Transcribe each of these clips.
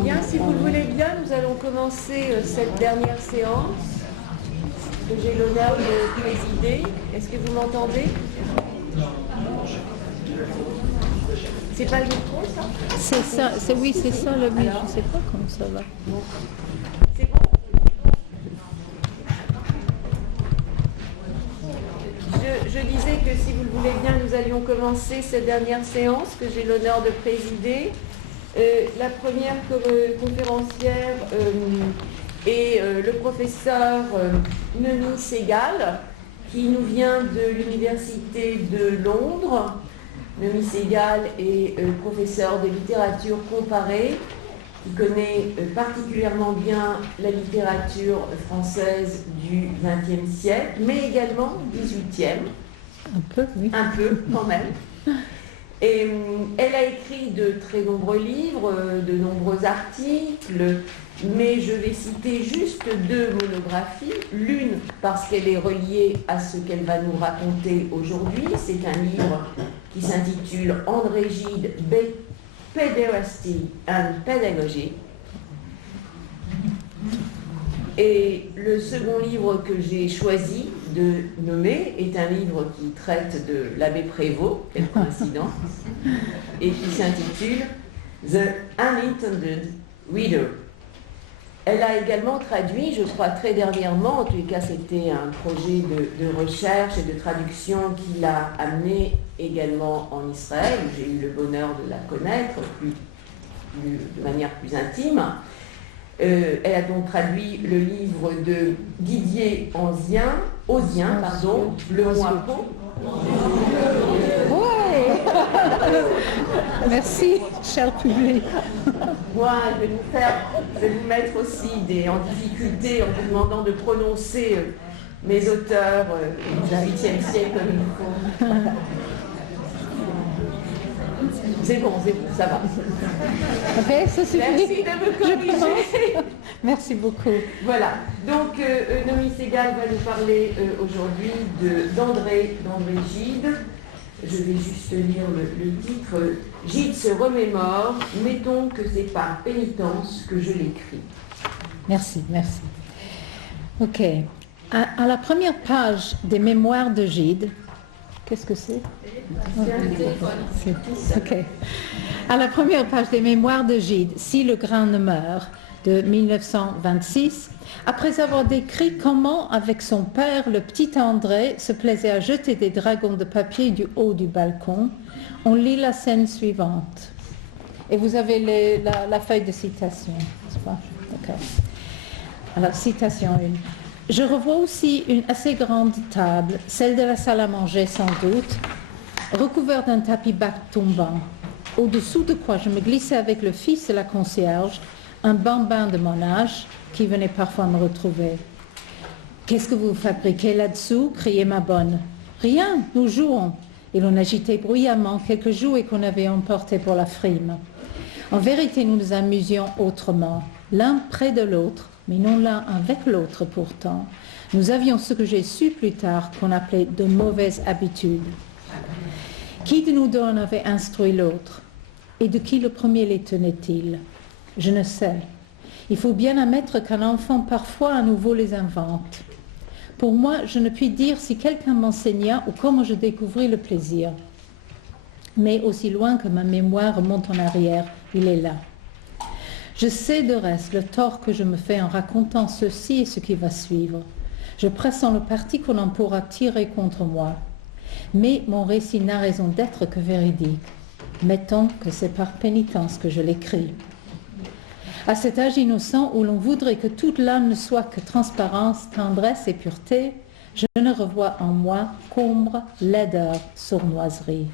Bien, si vous le voulez bien, nous allons commencer cette dernière séance que j'ai l'honneur de présider. Est-ce que vous m'entendez? C'est pas le micro, ça? C'est ça, oui, c'est ça le micro. Je ne sais pas comment ça va. C'est bon? Je disais que si vous le voulez bien, nous allions commencer cette dernière séance que j'ai l'honneur de présider. La première conférencière est le professeur Noémie Segal, qui nous vient de l'Université de Londres. Noémie Segal est professeur de littérature comparée, qui connaît particulièrement bien la littérature française du XXe siècle, mais également du XVIIIe. Un peu, oui. Un peu, quand même. Et elle a écrit de très nombreux livres, de nombreux articles, mais je vais citer juste deux monographies. L'une parce qu'elle est reliée à ce qu'elle va nous raconter aujourd'hui. C'est un livre qui s'intitule André Gide, Pederasty and Pedagogy. Et le second livre que j'ai choisi de nommer est un livre qui traite de l'abbé Prévost, quelle coïncidence, et qui s'intitule The Unintended Reader. Elle a également traduit, je crois très dernièrement, en tous les cas c'était un projet de recherche et de traduction qui l'a amené également en Israël, où j'ai eu le bonheur de la connaître de manière plus intime. Elle a donc traduit le livre de Didier Ozien, Le Moipeau. Ouais. Merci, cher public. Moi, je vais vous mettre aussi en difficulté en vous demandant de prononcer mes auteurs du XVIIIe siècle comme il faut. C'est bon, ça va. Ok, ça suffit. Merci de me corriger. Merci beaucoup. Voilà. Donc, Noémie Segal va nous parler aujourd'hui d'André Gide. Je vais juste lire le titre. Gide se remémore. Mettons que c'est par pénitence que je l'écris. Merci. Ok. À la première page des Mémoires de Gide, qu'est-ce que c'est? Ok. À la première page des Mémoires de Gide, Si le grain ne meurt, de 1926, après avoir décrit comment, avec son père, le petit André se plaisait à jeter des dragons de papier du haut du balcon, on lit la scène suivante. Et vous avez la feuille de citation, n'est-ce pas? D'accord. Alors, citation 1. Je revois aussi une assez grande table, celle de la salle à manger sans doute, recouverte d'un tapis bas tombant, au-dessous de quoi je me glissais avec le fils de la concierge, un bambin de mon âge, qui venait parfois me retrouver. « Qu'est-ce que vous fabriquez là-dessous » criait ma bonne. « Rien, nous jouons. » Et l'on agitait bruyamment quelques jouets qu'on avait emportés pour la frime. En vérité, nous nous amusions autrement, l'un près de l'autre, mais non l'un avec l'autre pourtant. Nous avions ce que j'ai su plus tard qu'on appelait de mauvaises habitudes. Qui de nous deux en avait instruit l'autre? Et de qui le premier les tenait-il? Je ne sais. Il faut bien admettre qu'un enfant parfois à nouveau les invente. Pour moi, je ne puis dire si quelqu'un m'enseigna ou comment je découvris le plaisir. Mais aussi loin que ma mémoire remonte en arrière, il est là. Je sais de reste le tort que je me fais en racontant ceci et ce qui va suivre. Je pressens le parti qu'on en pourra tirer contre moi. Mais mon récit n'a raison d'être que véridique. Mettons que c'est par pénitence que je l'écris. À cet âge innocent où l'on voudrait que toute l'âme ne soit que transparence, tendresse et pureté, je ne revois en moi qu'ombre, laideur, sournoiserie.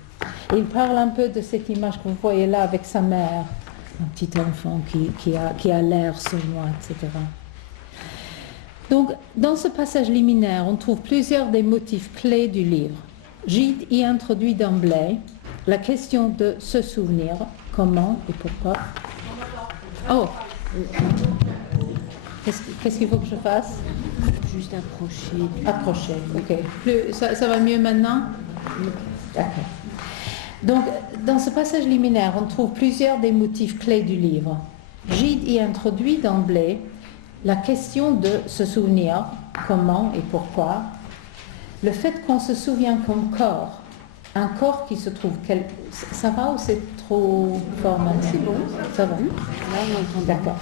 Et il parle un peu de cette image que vous voyez là avec sa mère, un petit enfant qui a l'air sournois, etc. Donc, dans ce passage liminaire, on trouve plusieurs des motifs clés du livre. Gide y introduit d'emblée la question de se souvenir, comment et pourquoi. Oh, qu'est-ce qu'il faut que je fasse? Juste approcher. Approcher, ok. Ça va mieux maintenant? D'accord. Donc, dans ce passage liminaire, on trouve plusieurs des motifs clés du livre. Gide y introduit d'emblée la question de se souvenir, comment et pourquoi, le fait qu'on se souvient comme corps, un corps qui se trouve... Ça va ou c'est trop fort maintenant? C'est bon. Ça va. D'accord.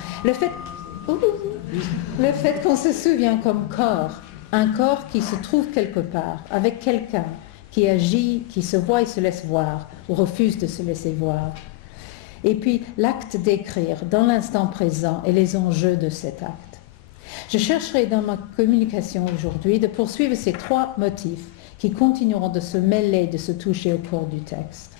Le fait qu'on se souvient comme corps, un corps qui se trouve quelque part, avec quelqu'un, qui agit, qui se voit et se laisse voir, ou refuse de se laisser voir. Et puis l'acte d'écrire dans l'instant présent et les enjeux de cet acte. Je chercherai dans ma communication aujourd'hui de poursuivre ces trois motifs qui continueront de se mêler, de se toucher au cours du texte.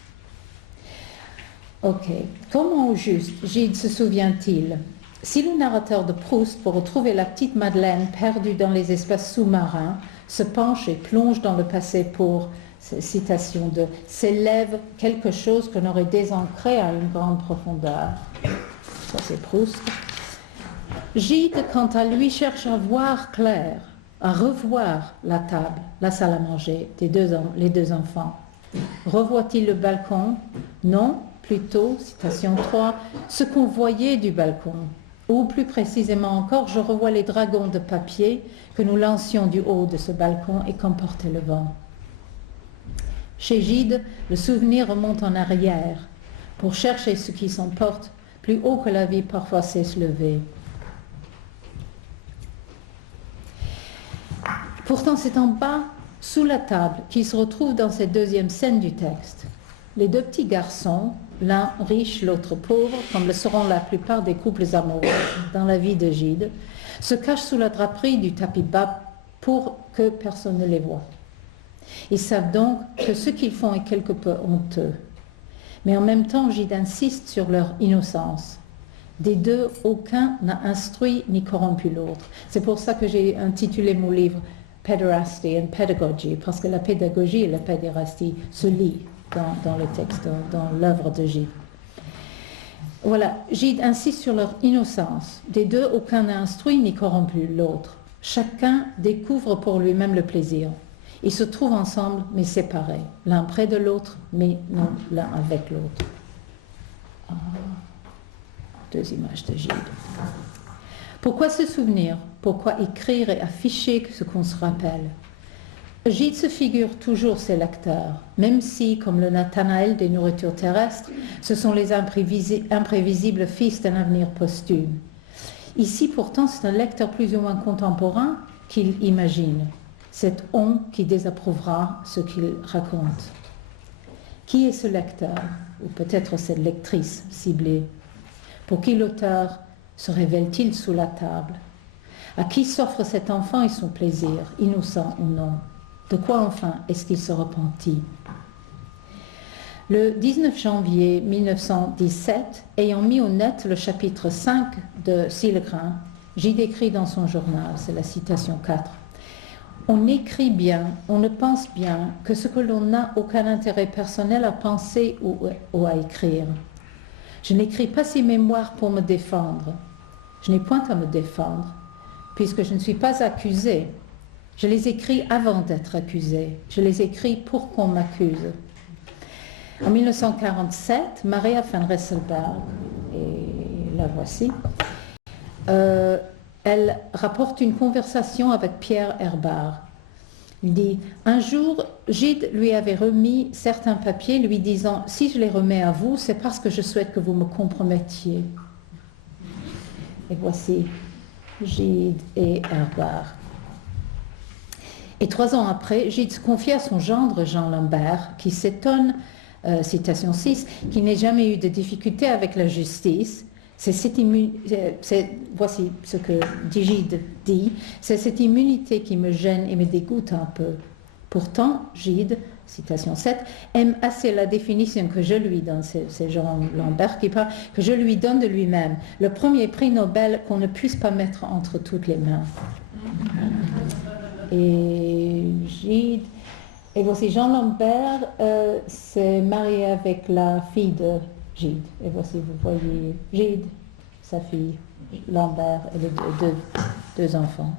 Ok. Comment au juste Gide se souvient-il? Si le narrateur de Proust, pour retrouver la petite Madeleine perdue dans les espaces sous-marins, se penche et plonge dans le passé pour, citation de, s'élève quelque chose qu'on aurait désancré à une grande profondeur. Ça c'est Proust. Gide, quant à lui, cherche à voir clair, à revoir la table, la salle à manger, les deux enfants. Revoit-il le balcon? Non, plutôt, citation 3, ce qu'on voyait du balcon. Ou plus précisément encore, je revois les dragons de papier que nous lancions du haut de ce balcon et qu'emportait le vent. Chez Gide, le souvenir remonte en arrière pour chercher ce qui s'emporte plus haut que la vie parfois sait se lever. Pourtant, c'est en bas, sous la table, qu'il se retrouve dans cette deuxième scène du texte. Les deux petits garçons, l'un riche, l'autre pauvre, comme le seront la plupart des couples amoureux dans la vie de Gide, se cachent sous la draperie du tapis bas pour que personne ne les voie. Ils savent donc que ce qu'ils font est quelque peu honteux. Mais en même temps, Gide insiste sur leur innocence. Des deux, aucun n'a instruit ni corrompu l'autre. C'est pour ça que j'ai intitulé mon livre « Pederasty and Pedagogy », parce que la pédagogie et la pédérastie se lient dans le texte, dans l'œuvre de Gide. Voilà, Gide insiste sur leur innocence. Des deux, aucun n'a instruit ni corrompu l'autre. Chacun découvre pour lui-même le plaisir. Ils se trouvent ensemble, mais séparés, l'un près de l'autre, mais non l'un avec l'autre. Ah, deux images de Gide. Pourquoi se souvenir? Pourquoi écrire et afficher ce qu'on se rappelle? Gide se figure toujours ses lecteurs, même si, comme le Nathanaël des nourritures terrestres, ce sont les imprévisibles fils d'un avenir posthume. Ici, pourtant, c'est un lecteur plus ou moins contemporain qu'il imagine, cet on qui désapprouvera ce qu'il raconte. Qui est ce lecteur? Ou peut-être cette lectrice ciblée? Pour qui l'auteur se révèle-t-il sous la table? À qui s'offre cet enfant et son plaisir, innocent ou non? De quoi enfin est-ce qu'il se repentit? Le 19 janvier 1917, ayant mis au net le chapitre 5 de Sillegrain, Gide écrit dans son journal, c'est la citation 4. On écrit bien, on ne pense bien que ce que l'on n'a aucun intérêt personnel à penser ou à écrire. Je n'écris pas ces mémoires pour me défendre. Je n'ai point à me défendre, puisque je ne suis pas accusée. Je les écris avant d'être accusée. Je les écris pour qu'on m'accuse. En 1947, Maria van Resselberg, et la voici, elle rapporte une conversation avec Pierre Herbart. Il dit « Un jour, Gide lui avait remis certains papiers lui disant « Si je les remets à vous, c'est parce que je souhaite que vous me compromettiez. » Et voici Gide et Herbart. Et 3 ans après, Gide se confie à son gendre Jean Lambert, qui s'étonne, citation 6, qu'il n'ait jamais eu de difficulté avec la justice. Voici ce que Gide dit, c'est cette immunité qui me gêne et me dégoûte un peu. Pourtant, Gide, citation 7, aime assez la définition que je lui donne, c'est Jean Lambert qui parle, que je lui donne de lui-même, le premier prix Nobel qu'on ne puisse pas mettre entre toutes les mains. Et Gide, et voici Jean Lambert s'est marié avec la fille de Gide. Et voici, vous voyez Gide, sa fille, Lambert et les deux enfants.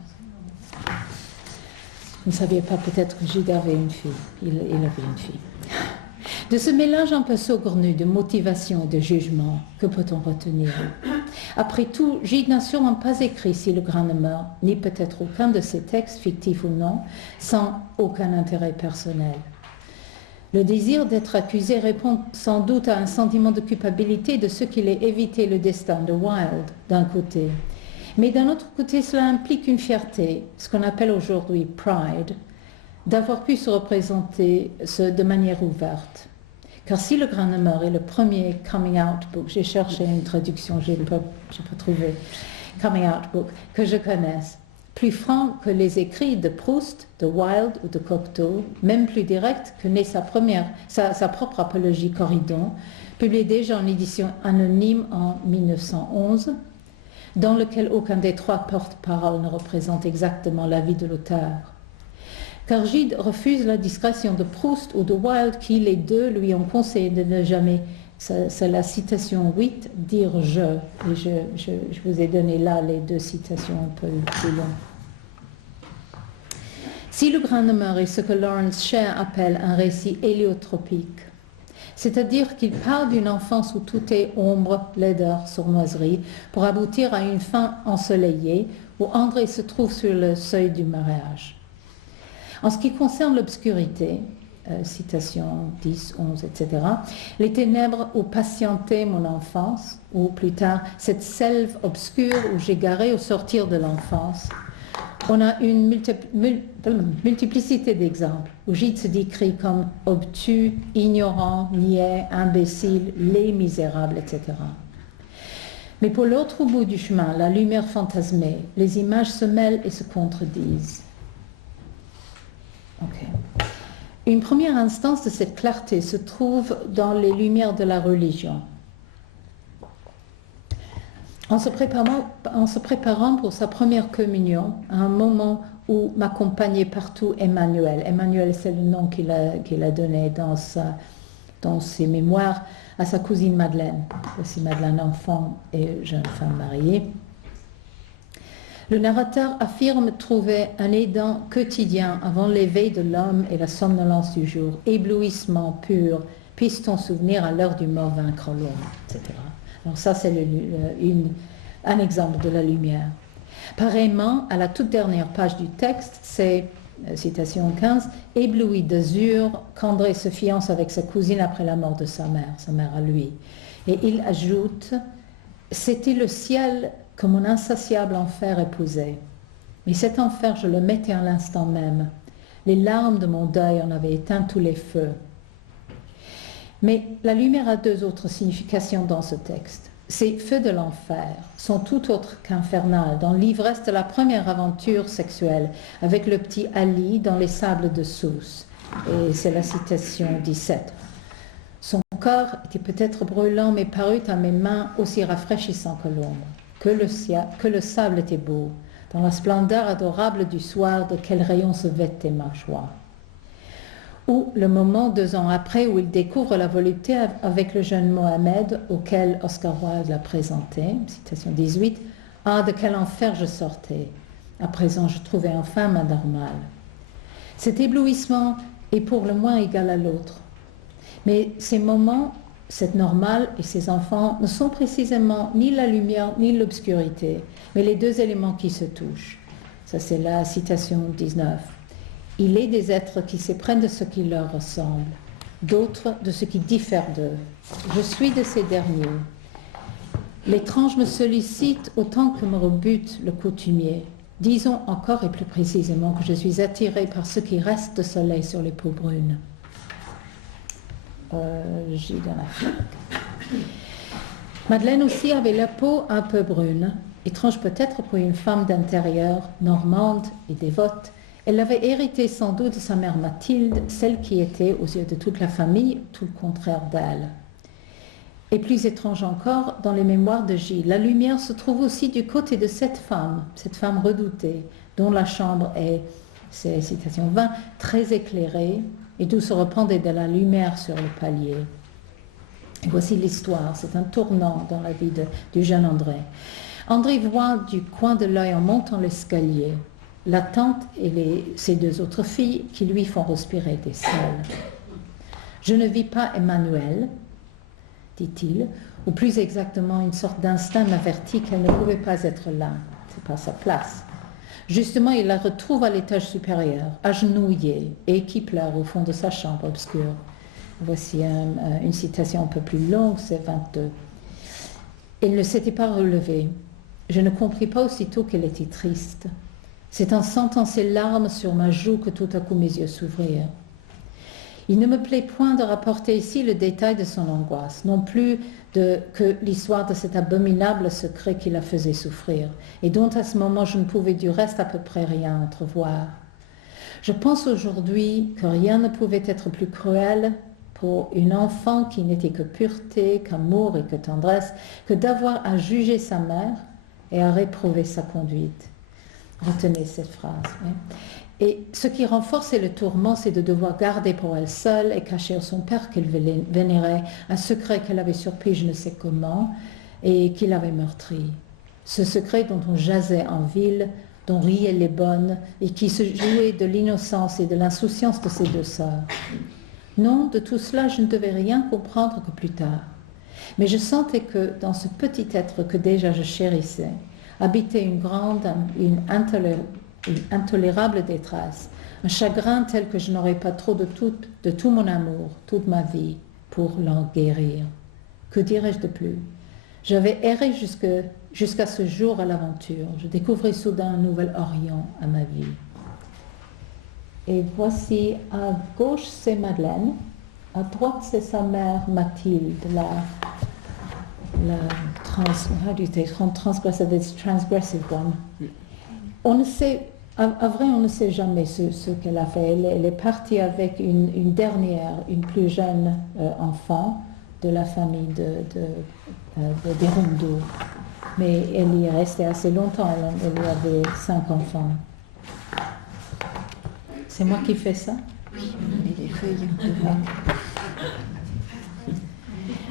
Vous ne saviez pas peut-être que Gide avait une fille. Il avait une fille. De ce mélange un peu saugrenu de motivation et de jugement, que peut-on retenir? Après tout, Gide n'a sûrement pas écrit Si le grain ne meurt, ni peut-être aucun de ses textes, fictifs ou non, sans aucun intérêt personnel. Le désir d'être accusé répond sans doute à un sentiment de culpabilité de ce qu'il ait évité le destin de Wilde, d'un côté. Mais d'un autre côté, cela implique une fierté, ce qu'on appelle aujourd'hui pride, d'avoir pu se représenter de manière ouverte. Car Si le grain ne meurt est le premier coming out book, j'ai cherché une traduction, je n'ai pas trouvé, coming out book, que je connaisse, plus franc que les écrits de Proust, de Wilde ou de Cocteau, même plus direct que n'est sa propre apologie Corydon, publiée déjà en édition anonyme en 1911, dans lequel aucun des trois porte-paroles ne représente exactement l'avis de l'auteur. Car Gide refuse la discrétion de Proust ou de Wilde qui, les deux, lui ont conseillé de ne jamais, c'est la citation 8, dire « je ». Et je vous ai donné là les deux citations un peu plus longues. Si le grain ne meurt est ce que Lawrence Sher appelle un récit héliotropique, c'est-à-dire qu'il part d'une enfance où tout est ombre, laideur, sournoiserie, pour aboutir à une fin ensoleillée où André se trouve sur le seuil du mariage. En ce qui concerne l'obscurité, citation 10, 11, etc., les ténèbres où patientait mon enfance, ou plus tard cette selve obscure où j'ai garé au sortir de l'enfance, on a une multiplicité d'exemples où Gide se décrit comme obtus, ignorant, niais, imbécile, laid, misérable, etc. Mais pour l'autre bout du chemin, la lumière fantasmée, les images se mêlent et se contredisent. Okay. Une première instance de cette clarté se trouve dans les lumières de la religion. En se préparant pour sa première communion, à un moment où m'accompagnait partout Emmanuel. Emmanuel, c'est le nom qu'il a donné dans ses mémoires à sa cousine Madeleine. Voici Madeleine, enfant et jeune femme mariée. Le narrateur affirme trouver un aidant quotidien avant l'éveil de l'homme et la somnolence du jour, éblouissement pur, puisse-t-on souvenir à l'heure du mort vaincre l'ombre, etc. Donc ça, c'est un exemple de la lumière. Pareillement, à la toute dernière page du texte, c'est, citation 15, « ébloui d'azur qu'André se fiance avec sa cousine après la mort de sa mère à lui. » Et il ajoute « C'était le ciel que mon insatiable enfer épousait. Mais cet enfer, je le mettais à l'instant même. Les larmes de mon deuil en avaient éteint tous les feux. » Mais la lumière a deux autres significations dans ce texte. Ces feux de l'enfer sont tout autres qu'infernales dans l'ivresse de la première aventure sexuelle avec le petit Ali dans les sables de Sousse. Et c'est la citation 17. Son corps était peut-être brûlant, mais parut à mes mains aussi rafraîchissant que l'ombre. Que le sable était beau, dans la splendeur adorable du soir, de quel rayon se vêtait ma joie. Ou le moment, 2 ans après, où il découvre la volupté avec le jeune Mohamed, auquel Oscar Wilde l'a présenté, citation 18, « Ah, de quel enfer je sortais! À présent, je trouvais enfin ma normale. » Cet éblouissement est pour le moins égal à l'autre. Mais ces moments, cette normale et ses enfants ne sont précisément ni la lumière ni l'obscurité, mais les deux éléments qui se touchent. Ça, c'est la citation 19. Il est des êtres qui s'éprennent de ce qui leur ressemble, d'autres de ce qui diffère d'eux. Je suis de ces derniers. L'étrange me sollicite autant que me rebute le coutumier. Disons encore et plus précisément que je suis attirée par ce qui reste de soleil sur les peaux brunes. J'ai dans la flaque. Madeleine aussi avait la peau un peu brune, étrange peut-être pour une femme d'intérieur, normande et dévote. Elle l'avait hérité sans doute de sa mère Mathilde, celle qui était, aux yeux de toute la famille, tout le contraire d'elle. Et plus étrange encore, dans les mémoires de Gide, la lumière se trouve aussi du côté de cette femme redoutée, dont la chambre est, c'est citation 20, très éclairée, et d'où se répandait de la lumière sur le palier. Et voici l'histoire, c'est un tournant dans la vie du jeune André. André voit du coin de l'œil en montant l'escalier la tante et ses 2 autres filles qui lui font respirer des sels. Je ne vis pas Emmanuel, dit-il, ou plus exactement une sorte d'instinct m'avertit qu'elle ne pouvait pas être là, c'est pas sa place. Justement, il la retrouve à l'étage supérieur, agenouillée, et qui pleure au fond de sa chambre obscure. Voici une citation un peu plus longue, c'est 22. Elle ne s'était pas relevée. Je ne compris pas aussitôt qu'elle était triste. C'est en sentant ses larmes sur ma joue que tout à coup mes yeux s'ouvrirent. Il ne me plaît point de rapporter ici le détail de son angoisse, non plus que l'histoire de cet abominable secret qui la faisait souffrir, et dont à ce moment je ne pouvais du reste à peu près rien entrevoir. Je pense aujourd'hui que rien ne pouvait être plus cruel pour une enfant qui n'était que pureté, qu'amour et que tendresse, que d'avoir à juger sa mère et à réprouver sa conduite. Retenez cette phrase. Oui. Et ce qui renforçait le tourment, c'est de devoir garder pour elle seule et cacher à son père qu'elle vénérait un secret qu'elle avait surpris je ne sais comment et qui l'avait meurtri. Ce secret dont on jasait en ville, dont riaient les bonnes et qui se jouait de l'innocence et de l'insouciance de ses deux sœurs. Non, de tout cela, je ne devais rien comprendre que plus tard. Mais je sentais que dans ce petit être que déjà je chérissais, habitait une grande, une intolérable détresse, un chagrin tel que je n'aurais pas trop de tout mon amour, toute ma vie, pour l'en guérir. Que dirais-je de plus? J'avais erré jusqu'à ce jour à l'aventure. Je découvrais soudain un nouvel Orient à ma vie. Et voici, à gauche, c'est Madeleine, à droite, c'est sa mère Mathilde, transgressive one. On ne sait, à vrai, on ne sait jamais ce qu'elle a fait. Elle est partie avec une dernière, une plus jeune enfant de la famille des Rondeau. Mais elle y est restée assez longtemps, elle avait 5 enfants. C'est moi qui fais ça? Oui, les feuilles.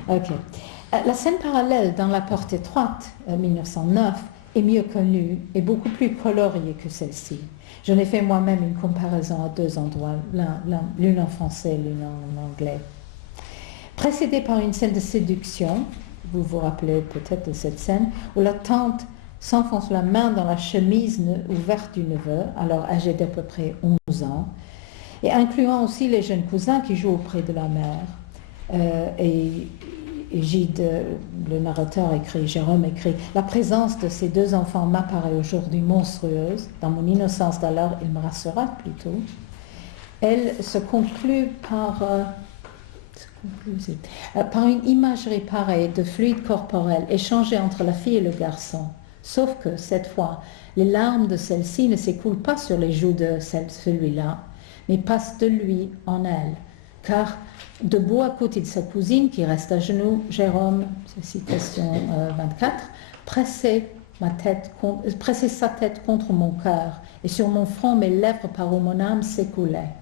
Ok. La scène parallèle dans La Porte étroite, 1909, est mieux connue et beaucoup plus coloriée que celle-ci. J'en ai fait moi-même une comparaison à 2 endroits, l'une en français, l'une en anglais. Précédée par une scène de séduction, vous vous rappelez peut-être de cette scène, où la tante s'enfonce la main dans la chemise ouverte du neveu, alors âgé d'à peu près 11 ans, et incluant aussi les jeunes cousins qui jouent auprès de la mère. Et Gide, le narrateur écrit, Jérôme écrit, la présence de ces 2 enfants m'apparaît aujourd'hui monstrueuse. Dans mon innocence d'alors, il me rassura plutôt. Elle se conclut par une imagerie pareille de fluide corporel échangé entre la fille et le garçon. Sauf que, cette fois, les larmes de celle-ci ne s'écoulent pas sur les joues de celui-là, mais passent de lui en elle. Car, debout à côté de sa cousine, qui reste à genoux, Jérôme, c'est citation 24, pressait sa tête contre mon cœur, et sur mon front mes lèvres par où mon âme s'écoulait.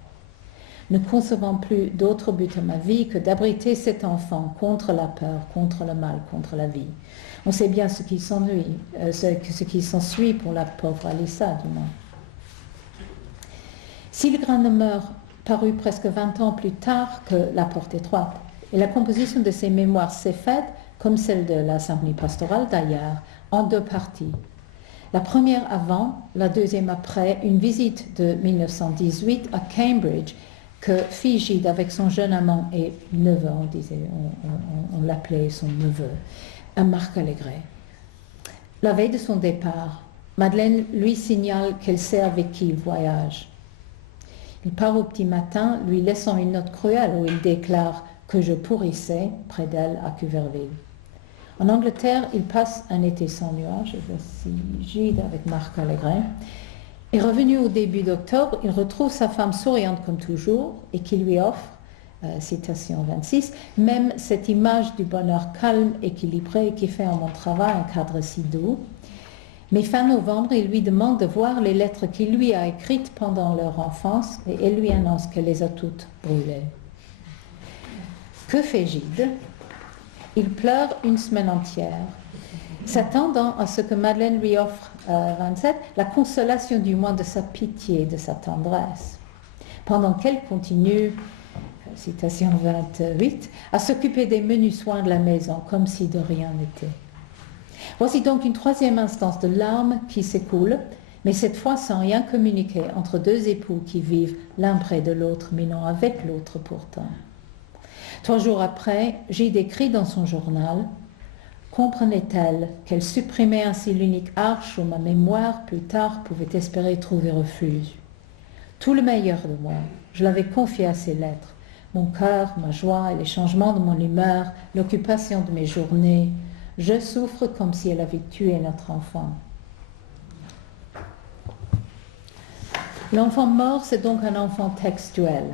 Ne concevant plus d'autre but à ma vie que d'abriter cet enfant contre la peur, contre le mal, contre la vie. On sait bien ce qui s'ensuit pour la pauvre Alissa, du moins. Si le Grain de Meur parut presque 20 ans plus tard que La Porte étroite, et la composition de ses mémoires s'est faite, comme celle de la symphonie pastorale d'ailleurs, en 2 parties. La première avant, la deuxième après, une visite de 1918 à Cambridge que fit Gide avec son jeune amant et neveu, on l'appelait son neveu, à Marc Allégret. La veille de son départ, Madeleine lui signale qu'elle sait avec qui il voyage. Il part au petit matin, lui laissant une note cruelle où il déclare que je pourrissais près d'elle à Cuverville. En Angleterre, il passe un été sans nuages, voici Gide avec Marc Allégret. Et revenu au début d'octobre, il retrouve sa femme souriante comme toujours et qui lui offre, citation 26, même cette image du bonheur calme, équilibré et qui fait en mon travail un cadre si doux. Mais fin novembre, il lui demande de voir les lettres qu'il lui a écrites pendant leur enfance et elle lui annonce qu'elle les a toutes brûlées. Que fait Gide? Il pleure une semaine entière, s'attendant à ce que Madeleine lui offre, 27, la consolation du moins de sa pitié, de sa tendresse. Pendant qu'elle continue, citation 28, à s'occuper des menus soins de la maison comme si de rien n'était. Voici donc une troisième instance de larmes qui s'écoule, mais cette fois sans rien communiquer entre deux époux qui vivent l'un près de l'autre, mais non avec l'autre pourtant. 3 jours après, Gide écrit dans son journal « Comprenait-elle qu'elle supprimait ainsi l'unique arche où ma mémoire, plus tard, pouvait espérer trouver refuge. Tout le meilleur de moi, je l'avais confié à ses lettres, mon cœur, ma joie et les changements de mon humeur, l'occupation de mes journées. Je souffre comme si elle avait tué notre enfant. » L'enfant mort, c'est donc un enfant textuel,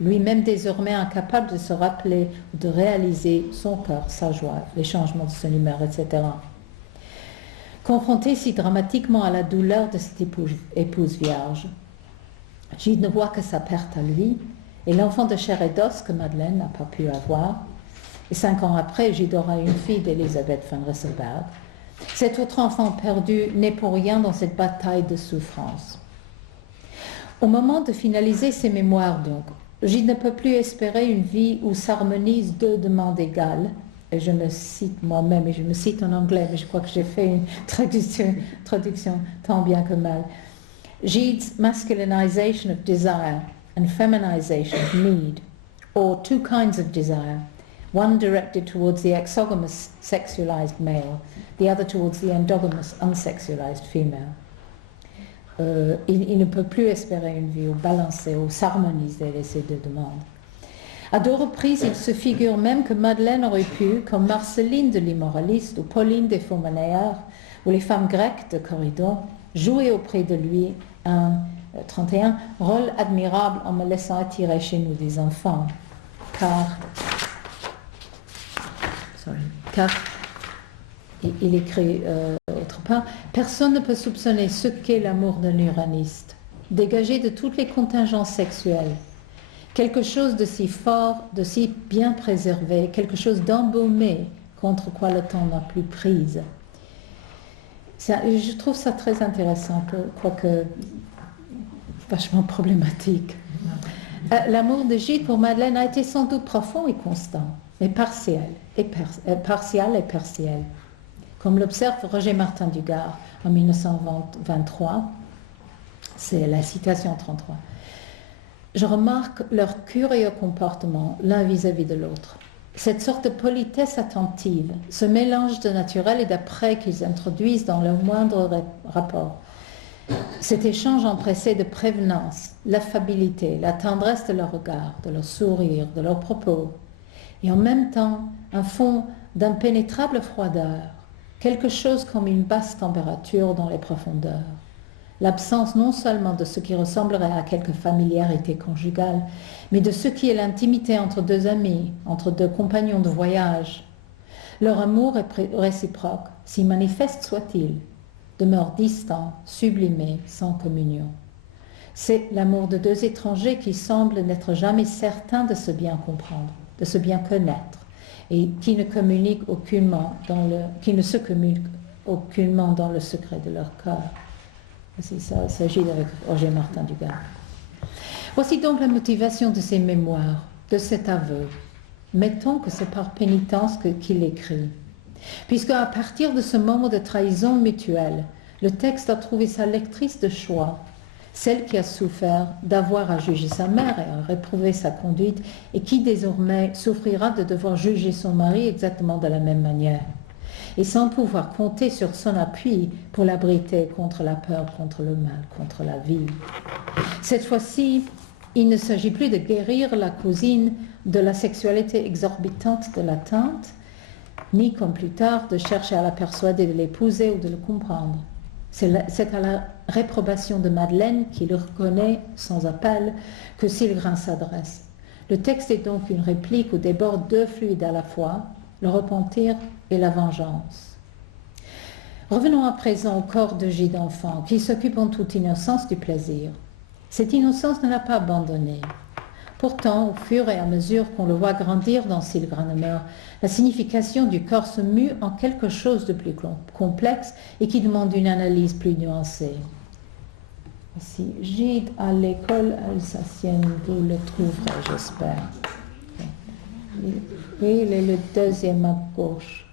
lui-même désormais incapable de se rappeler ou de réaliser son cœur, sa joie, les changements de son humeur, etc. Confronté si dramatiquement à la douleur de cette épouse vierge, Gide ne voit que sa perte à lui et l'enfant de chair et d'os que Madeleine n'a pas pu avoir. Et 5 ans après, Gide aura une fille d'Elisabeth von Risselberg. Cet autre enfant perdu n'est pour rien dans cette bataille de souffrance. Au moment de finaliser ses mémoires, donc, Gide ne peut plus espérer une vie où s'harmonisent 2 demandes égales. Et je me cite moi-même, et je me cite en anglais, mais je crois que j'ai fait une traduction tant bien que mal. Gide's masculinization of desire and feminization of need, or 2 kinds of desire, one directed towards the exogamous sexualized male, the other towards the endogamous unsexualized female. Il ne peut plus espérer une vie où balancer, où s'harmoniser ces 2 demandes. À 2 reprises, il se figure même que Madeleine aurait pu, comme Marceline de l'Immoraliste ou Pauline des Faux-monnayeurs, ou les femmes grecques de Corydon, jouer auprès de lui un 31 rôle admirable en me laissant attirer chez nous des enfants, car il écrit autre part, personne ne peut soupçonner ce qu'est l'amour d'un uraniste, dégagé de toutes les contingences sexuelles, quelque chose de si fort, de si bien préservé, quelque chose d'embaumé contre quoi le temps n'a plus prise. Je trouve ça très intéressant, quoique vachement problématique. L'amour de Gide pour Madeleine a été sans doute profond et constant, mais partial et partiel. Comme l'observe Roger Martin Dugard en 1923, c'est la citation 33. Je remarque leur curieux comportement l'un vis-à-vis de l'autre. Cette sorte de politesse attentive, ce mélange de naturel et d'après qu'ils introduisent dans leur moindre rapport. Cet échange empressé de prévenance, l'affabilité, la tendresse de leur regard, de leur sourire, de leurs propos, et en même temps un fond d'impénétrable froideur, quelque chose comme une basse température dans les profondeurs. L'absence non seulement de ce qui ressemblerait à quelque familiarité conjugale, mais de ce qui est l'intimité entre 2 amis, entre 2 compagnons de voyage. Leur amour est réciproque, si manifeste soit-il, demeure distant, sublimé, sans communion. C'est l'amour de 2 étrangers qui semblent n'être jamais certains de se bien comprendre, de se bien connaître, et qui ne communiquent aucunement qui ne se communiquent aucunement dans le secret de leur cœur. C'est ça, il s'agit avec Roger Martin Dugard. Voici donc la motivation de ses mémoires, de cet aveu. Mettons que c'est par pénitence qu'il écrit. Puisque à partir de ce moment de trahison mutuelle, le texte a trouvé sa lectrice de choix, celle qui a souffert d'avoir à juger sa mère et à réprouver sa conduite, et qui désormais souffrira de devoir juger son mari exactement de la même manière, et sans pouvoir compter sur son appui pour l'abriter contre la peur, contre le mal, contre la vie. Cette fois-ci, il ne s'agit plus de guérir la cousine de la sexualité exorbitante de la tante, ni comme plus tard de chercher à la persuader de l'épouser ou de le comprendre. C'est à la réprobation de Madeleine qu'il reconnaît sans appel que Sylvain s'adresse. Le texte est donc une réplique où débordent 2 fluides à la fois, le repentir et la vengeance. Revenons à présent au corps de Gide enfant, qui s'occupe en toute innocence du plaisir. Cette innocence ne l'a pas abandonné. Pourtant, au fur et à mesure qu'on le voit grandir dans Sylgranemer, la signification du corps se mue en quelque chose de plus complexe et qui demande une analyse plus nuancée. Voici Gide à l'école alsacienne, vous le trouverez, j'espère. Oui, il est le deuxième à gauche.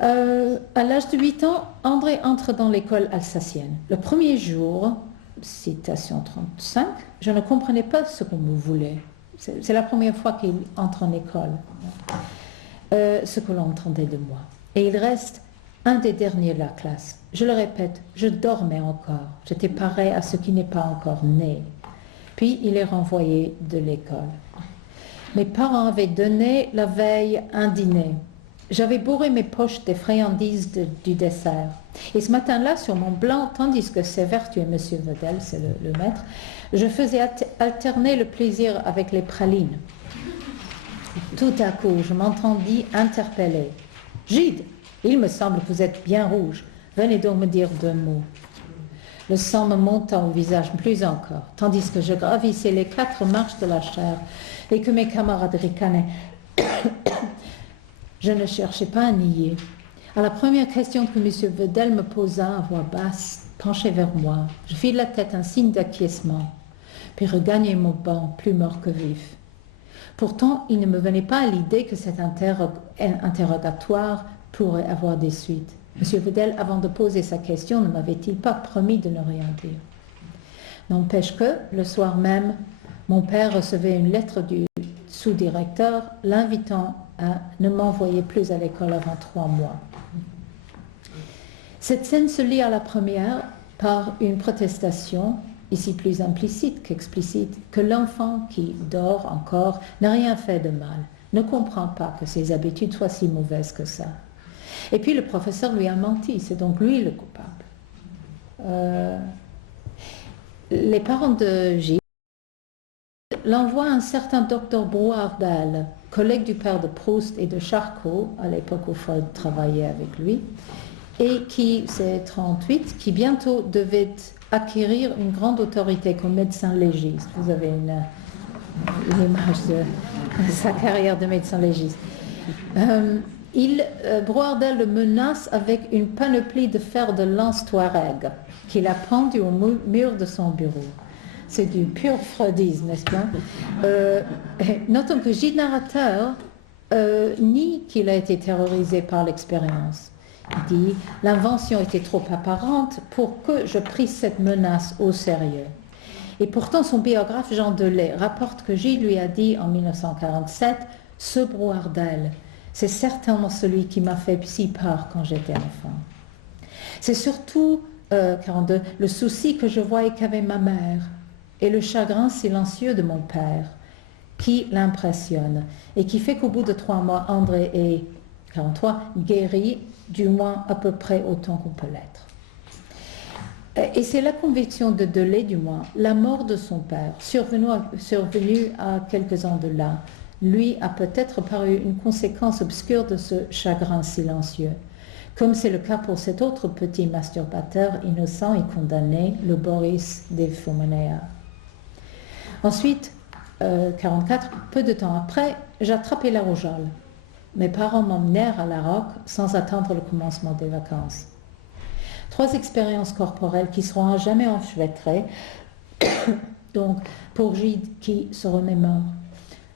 À l'âge de 8 ans, André entre dans l'école alsacienne. Le premier jour, citation 35, je ne comprenais pas ce qu'on me voulait. C'est la première fois qu'il entre en école, ce que l'on entendait de moi. Et il reste un des derniers de la classe. Je le répète, je dormais encore. J'étais pareil à ce qui n'est pas encore né. Puis il est renvoyé de l'école. Mes parents avaient donné la veille un dîner. J'avais bourré mes poches des friandises du dessert. Et ce matin-là, sur mon blanc, tandis que s'évertuait M. Vedel, c'est le maître, je faisais alterner le plaisir avec les pralines. Tout à coup, je m'entendis interpeller. « Gide, il me semble que vous êtes bien rouge. Venez donc me dire 2 mots. » Le sang me monta au visage plus encore, tandis que je gravissais les 4 marches de la chaire et que mes camarades ricanaient. Je ne cherchais pas à nier. À la première question que M. Vedel me posa à voix basse, penché vers moi, je fis de la tête un signe d'acquiescement, puis regagnai mon banc, plus mort que vif. Pourtant, il ne me venait pas à l'idée que cet interrogatoire pourrait avoir des suites. M. Vedel, avant de poser sa question, ne m'avait-il pas promis de ne rien dire? N'empêche que, le soir même, mon père recevait une lettre du sous-directeur l'invitant à ne m'envoyer plus à l'école avant 3 mois. Cette scène se lit à la première par une protestation, ici plus implicite qu'explicite, que l'enfant qui dort encore n'a rien fait de mal, ne comprend pas que ses habitudes soient si mauvaises que ça. Et puis le professeur lui a menti, c'est donc lui le coupable. Les parents de Gilles l'envoient un certain docteur Brouardel, collègue du père de Proust et de Charcot, à l'époque où Freud travaillait avec lui, et qui, c'est 38, qui bientôt devait acquérir une grande autorité comme médecin légiste. Vous avez une image de sa carrière de médecin légiste. Brouardel le menace avec une panoplie de fer de lance Touareg qu'il a pendu au mur de son bureau. C'est du pur freudisme, n'est-ce pas? Notons que Gide narrateur nie qu'il a été terrorisé par l'expérience. Il dit « L'invention était trop apparente pour que je prisse cette menace au sérieux. » Et pourtant, son biographe Jean Delay rapporte que Gide lui a dit en 1947 « Ce Brouardel, c'est certainement celui qui m'a fait si peur quand j'étais enfant. » C'est surtout, 42, le souci que je voyais qu'avait ma mère et le chagrin silencieux de mon père qui l'impressionne et qui fait qu'au bout de 3 mois, André est, 43, guéri, du moins à peu près autant qu'on peut l'être. Et c'est la conviction de Delay, du moins, la mort de son père, survenue à quelques ans de là, lui a peut-être paru une conséquence obscure de ce chagrin silencieux, comme c'est le cas pour cet autre petit masturbateur innocent et condamné, le Boris des Faumonéas. Ensuite, 44, peu de temps après, j'attrapais la rougeole. Mes parents m'emmenèrent à La Roque sans attendre le commencement des vacances. 3 expériences corporelles qui seront à jamais enchevêtrées, donc pour Gide qui se remémore.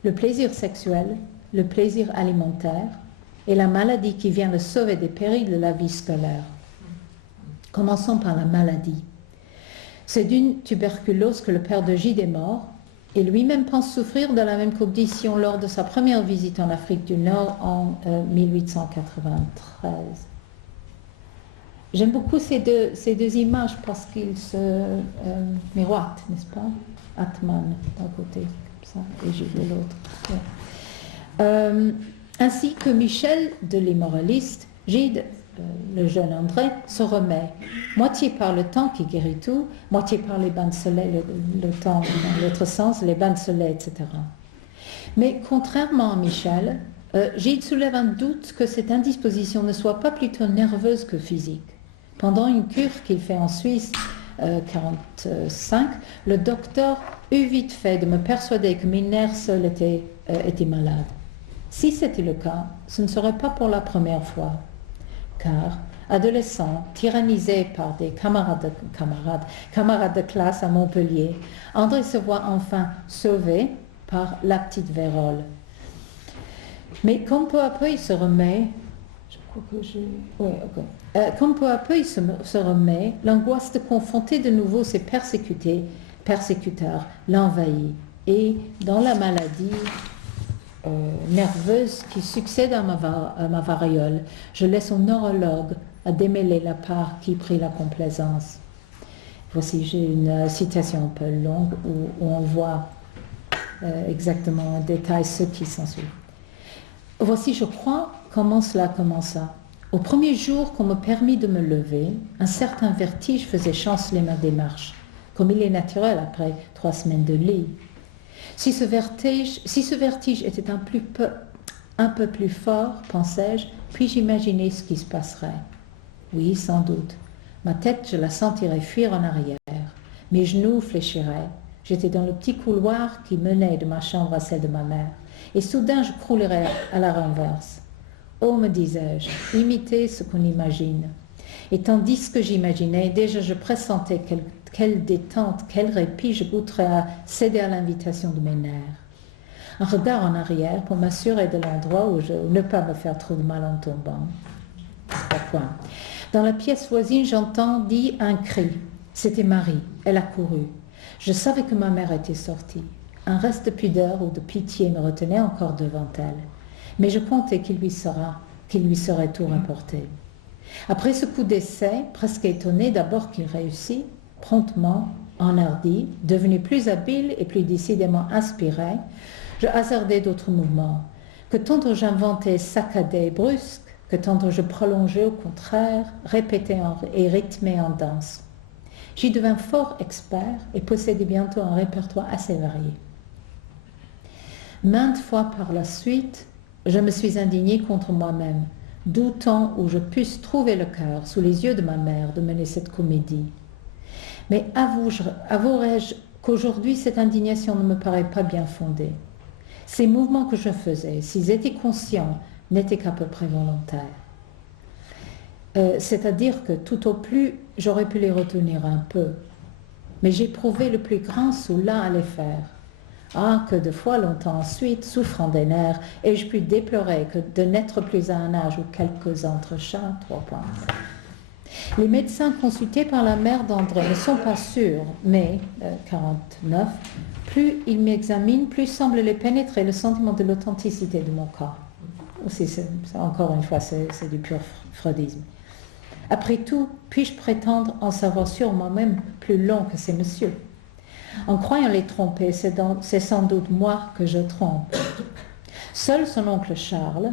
Le plaisir sexuel, le plaisir alimentaire et la maladie qui vient le sauver des périls de la vie scolaire. Commençons par la maladie. C'est d'une tuberculose que le père de Gide est mort et lui-même pense souffrir de la même condition lors de sa première visite en Afrique du Nord en 1893. J'aime beaucoup ces deux images parce qu'ils se miroitent, n'est-ce pas? Atman d'un côté, comme ça, et Gide de l'autre. Ainsi que Michel de l'Immoraliste, Gide, le jeune André, se remet, moitié par le temps qui guérit tout, moitié par les bains de soleil, le temps dans l'autre sens, les bains de soleil, etc. Mais contrairement à Michel, Gide soulève un doute que cette indisposition ne soit pas plutôt nerveuse que physique. Pendant une cure qu'il fait en Suisse, 45, le docteur eut vite fait de me persuader que mes nerfs seuls étaient malades. Si c'était le cas, ce ne serait pas pour la première fois, car adolescent, tyrannisé par des camarades de classe à Montpellier, André se voit enfin sauvé par la petite vérole. Mais comme peu à peu il se remet, comme peu à peu il se remet, l'angoisse de confronter de nouveau ses persécuteurs l'envahit. Et dans la maladie nerveuse qui succède à ma variole, je laisse au neurologue à démêler la part qui prit la complaisance. Voici, j'ai une citation un peu longue où on voit exactement en détail ce qui s'ensuit. Voici, je crois, comment cela commença. Au premier jour qu'on me permit de me lever, un certain vertige faisait chanceler ma démarche, comme il est naturel après 3 semaines de lit. Si ce vertige était un peu plus fort, pensais-je, puis-je imaginer ce qui se passerait. Oui, sans doute. Ma tête, je la sentirais fuir en arrière. Mes genoux fléchiraient. J'étais dans le petit couloir qui menait de ma chambre à celle de ma mère. Et soudain, je croulerais à la renverse. Oh, me disais-je, imitez ce qu'on imagine. Et tandis que j'imaginais, déjà je pressentais quelle détente, quel répit je goûterais à céder à l'invitation de mes nerfs. Un regard en arrière pour m'assurer de l'endroit où ne pas me faire trop de mal en tombant. Pourquoi ? Dans la pièce voisine, j'entendis un cri. C'était Marie. Elle accourut. Je savais que ma mère était sortie. Un reste de pudeur ou de pitié me retenait encore devant elle. Mais je comptais qu'il lui serait tout rapporté. Après ce coup d'essai, presque étonné d'abord qu'il réussit, promptement, enhardi, devenu plus habile et plus décidément inspiré, je hasardai d'autres mouvements, que tantôt j'inventais saccadés et brusques, que tantôt je prolongeais au contraire, répétais et rythmais en danse. J'y devins fort expert et possédais bientôt un répertoire assez varié. Maintes fois par la suite, je me suis indignée contre moi-même, doutant où je puisse trouver le cœur, sous les yeux de ma mère, de mener cette comédie. Mais avouerai-je qu'aujourd'hui, cette indignation ne me paraît pas bien fondée. Ces mouvements que je faisais, s'ils étaient conscients, n'étaient qu'à peu près volontaires. C'est-à-dire que tout au plus, j'aurais pu les retenir un peu. Mais j'éprouvais le plus grand soulin à les faire. Ah, que de fois longtemps ensuite, souffrant des nerfs, ai-je pu déplorer que de n'être plus à un âge où quelques entrechats, 3 points. Les médecins consultés par la mère d'André ne sont pas sûrs, mais, 49, plus ils m'examinent, plus semble les pénétrer le sentiment de l'authenticité de mon cas. Aussi, encore une fois, c'est du pur freudisme. Après tout, puis-je prétendre en savoir sur moi-même plus long que ces messieurs ? En croyant les tromper, c'est sans doute moi que je trompe. Seul son oncle Charles,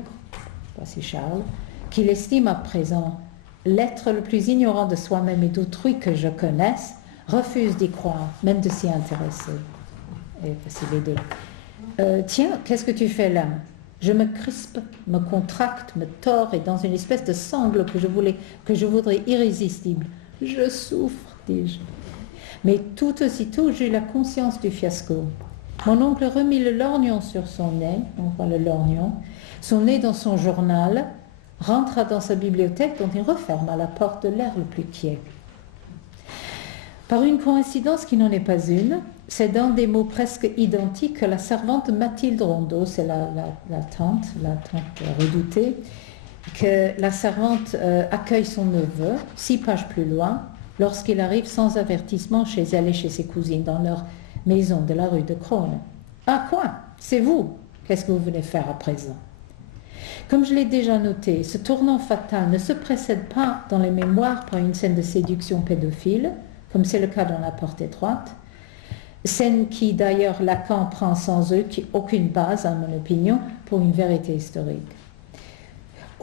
voici Charles, qu'il estime à présent l'être le plus ignorant de soi-même et d'autrui que je connaisse, refuse d'y croire, même de s'y intéresser. Et voici les deux. Tiens, qu'est-ce que tu fais là ? Je me crispe, me contracte, me tords et dans une espèce de sangle que je voudrais irrésistible. Je souffre, dis-je. Mais tout aussitôt, j'eus la conscience du fiasco. Mon oncle remit le lorgnon sur son nez, on voit le lorgnon, son nez dans son journal, rentra dans sa bibliothèque dont il referma la porte de l'air le plus quiet. Par une coïncidence qui n'en est pas une, c'est dans des mots presque identiques que la servante Mathilde Rondeau, c'est la tante redoutée, que la servante accueille son neveu, 6 pages plus loin, lorsqu'il arrive sans avertissement chez elle et chez ses cousines dans leur maison de la rue de Crosne. « Ah quoi ? C'est vous ? Qu'est-ce que vous venez faire à présent ?» Comme je l'ai déjà noté, ce tournant fatal ne se précède pas dans les mémoires par une scène de séduction pédophile, comme c'est le cas dans La Porte étroite, scène qui d'ailleurs Lacan prend sans aucune base, à mon opinion, pour une vérité historique.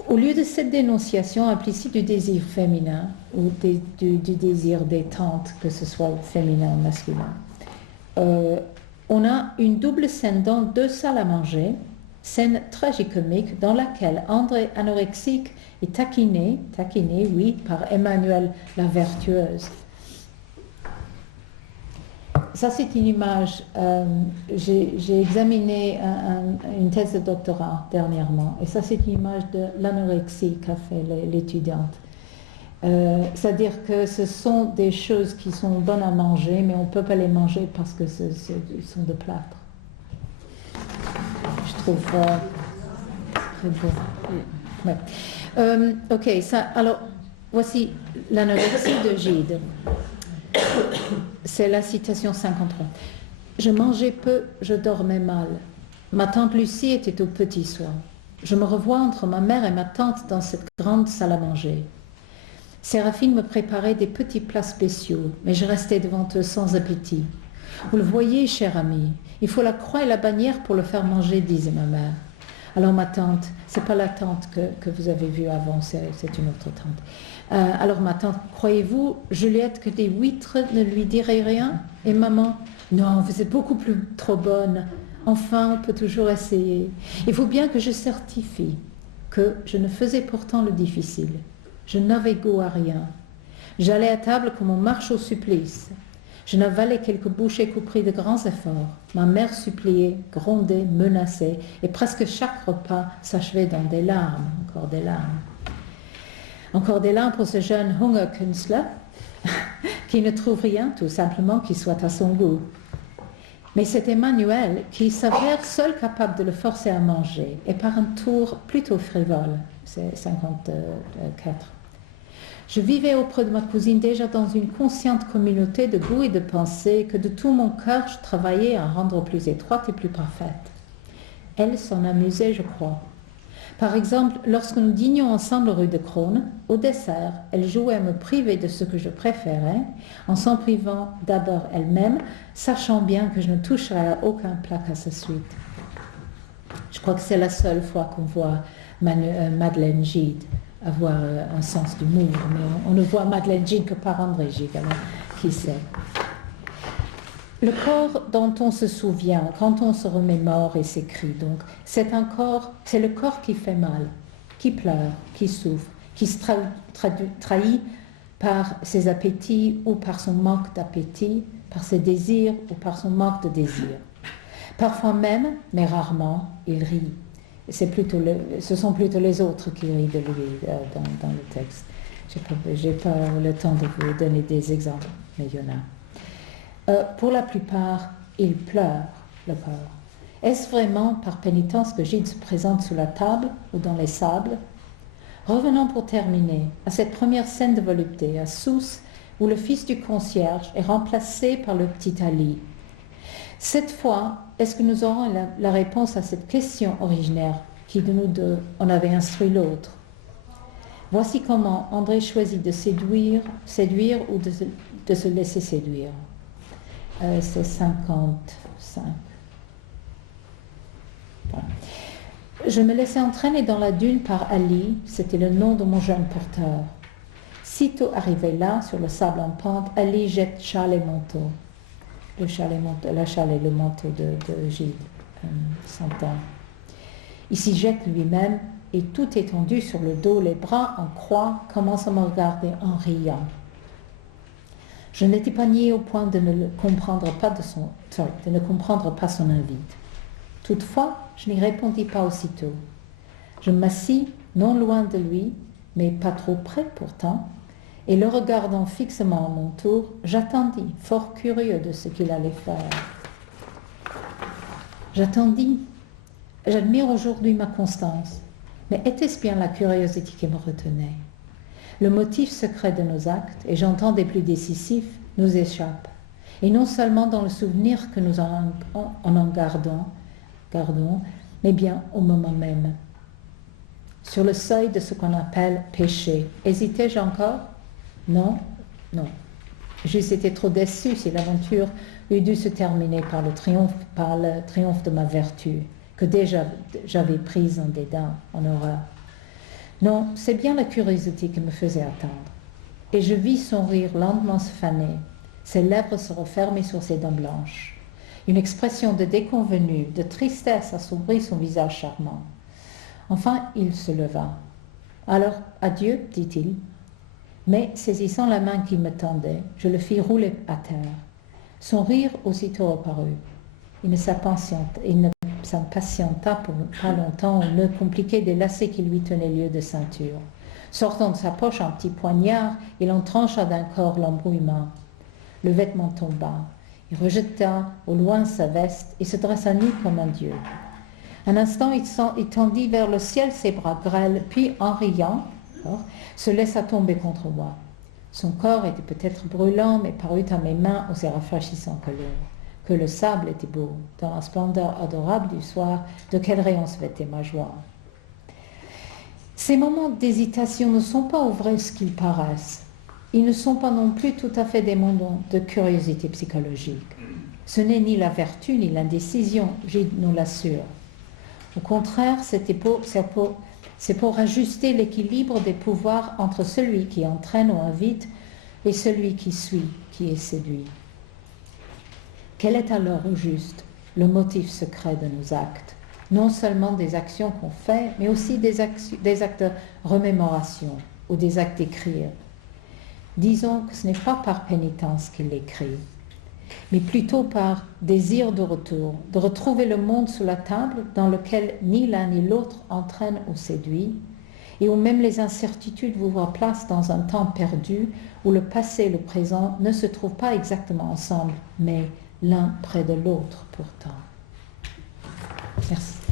Au lieu de cette dénonciation implicite du désir féminin ou du désir des tantes, que ce soit féminin ou masculin, on a une double scène dans 2 salles à manger, scène tragicomique dans laquelle André anorexique est taquiné, oui, par Emmanuelle la vertueuse. Ça, c'est une image, j'ai examiné une thèse de doctorat dernièrement, et ça, c'est une image de l'anorexie qu'a fait l'étudiante. C'est-à-dire que ce sont des choses qui sont bonnes à manger, mais on ne peut pas les manger parce que ce sont de plâtre. Je trouve très beau. Ouais. Ok, alors voici l'anorexie de Gide. C'est la citation 53. Je mangeais peu, je dormais mal. Ma tante Lucie était au petit soin. Je me revois entre ma mère et ma tante dans cette grande salle à manger. Séraphine me préparait des petits plats spéciaux, mais je restais devant eux sans appétit. Vous le voyez, cher ami, il faut la croix et la bannière pour le faire manger, disait ma mère. Alors ma tante, c'est pas la tante que vous avez vue avant, c'est une autre tante. Alors ma tante, croyez-vous, Juliette, que des huîtres ne lui diraient rien? Et maman, non, vous êtes beaucoup plus trop bonne. Enfin, on peut toujours essayer. Il faut bien que je certifie que je ne faisais pourtant le difficile. Je n'avais goût à rien. J'allais à table comme on marche au supplice. Je n'avalais quelques bouchées qu'au prix de grands efforts. Ma mère suppliait, grondait, menaçait, et presque chaque repas s'achevait dans des larmes, encore des larmes. Encore des larmes pour ce jeune Hungerkünstler qui ne trouve rien, tout simplement, qui soit à son goût. Mais c'est Emmanuel qui s'avère seul capable de le forcer à manger, et par un tour plutôt frivole, c'est 54. Je vivais auprès de ma cousine déjà dans une consciente communauté de goût et de pensée que de tout mon cœur je travaillais à rendre plus étroite et plus parfaite. Elle s'en amusait, je crois. Par exemple, lorsque nous dînions ensemble rue de Crône, au dessert, elle jouait à me priver de ce que je préférais, en s'en privant d'abord elle-même, sachant bien que je ne toucherais à aucun plat qu'à sa suite. Je crois que c'est la seule fois qu'on voit Madeleine Gide avoir un sens d'humour, mais on ne voit Madeleine Gide que par André Gide, alors qui sait. Le corps dont on se souvient, quand on se remémore et s'écrit, donc, c'est le corps qui fait mal, qui pleure, qui souffre, qui se trahit par ses appétits ou par son manque d'appétit, par ses désirs ou par son manque de désir. Parfois même, mais rarement, il rit. Ce sont plutôt les autres qui rient de lui dans le texte. Je n'ai pas le temps de vous donner des exemples, mais il y en a. Pour la plupart, il pleure, le corps. Est-ce vraiment par pénitence que Gide se présente sous la table ou dans les sables? Revenons pour terminer à cette première scène de volupté, à Sousse, où le fils du concierge est remplacé par le petit Ali. Cette fois, est-ce que nous aurons la réponse à cette question originaire qui de nous deux en avait instruit l'autre? Voici comment André choisit de séduire ou de se laisser séduire. C'est 55. Voilà. Je me laissais entraîner dans la dune par Ali, c'était le nom de mon jeune porteur. Sitôt arrivé là, sur le sable en pente, Ali jette châle et manteau. La châle et le manteau de Gide, 100 ans. Il s'y jette lui-même et tout étendu sur le dos, les bras en croix, commence à me regarder en riant. Je n'étais pas niais au point de ne comprendre pas son invite. Toutefois, je n'y répondis pas aussitôt. Je m'assis non loin de lui, mais pas trop près pourtant, et le regardant fixement à mon tour, j'attendis, fort curieux de ce qu'il allait faire. J'attendis. J'admire aujourd'hui ma constance, mais était-ce bien la curiosité qui me retenait? Le motif secret de nos actes, et j'entends des plus décisifs, nous échappe. Et non seulement dans le souvenir que nous en gardons, mais bien au moment même. Sur le seuil de ce qu'on appelle péché. Hésitais-je encore? Non. J'eusse été trop déçue si l'aventure eût dû se terminer par le triomphe de ma vertu, que déjà j'avais prise en dédain, en horreur. Non, c'est bien la curiosité qui me faisait attendre. Et je vis son rire lentement se faner, ses lèvres se refermer sur ses dents blanches. Une expression de déconvenue, de tristesse assombrit son visage charmant. Enfin, il se leva. Alors, adieu, dit-il. Mais, saisissant la main qu'il me tendait, je le fis rouler à terre. Son rire aussitôt reparut. Il ne s'impatienta pour pas longtemps au nœud compliqué des lacets qui lui tenaient lieu de ceinture. Sortant de sa poche un petit poignard, il en trancha d'un corps l'embrouillement. Le vêtement tomba. Il rejeta au loin sa veste et se dressa nu comme un dieu. Un instant, il tendit vers le ciel ses bras grêles, puis, en riant, se laissa tomber contre moi. Son corps était peut-être brûlant, mais parut à mes mains aussi rafraîchissant que le sable était beau, dans la splendeur adorable du soir, de quel rayon se vêtait ma joie. Ces moments d'hésitation ne sont pas au vrai ce qu'ils paraissent. Ils ne sont pas non plus tout à fait des moments de curiosité psychologique. Ce n'est ni la vertu ni l'indécision, Gide nous l'assure. Au contraire, c'est pour ajuster l'équilibre des pouvoirs entre celui qui entraîne ou invite et celui qui suit, qui est séduit. Quel est alors au juste le motif secret de nos actes? Non seulement des actions qu'on fait, mais aussi des actes de remémoration ou des actes d'écrire. Disons que ce n'est pas par pénitence qu'il écrit, mais plutôt par désir de retour, de retrouver le monde sous la table dans lequel ni l'un ni l'autre entraîne ou séduit, et où même les incertitudes vous voient place dans un temps perdu où le passé et le présent ne se trouvent pas exactement ensemble, mais l'un près de l'autre pourtant. Merci.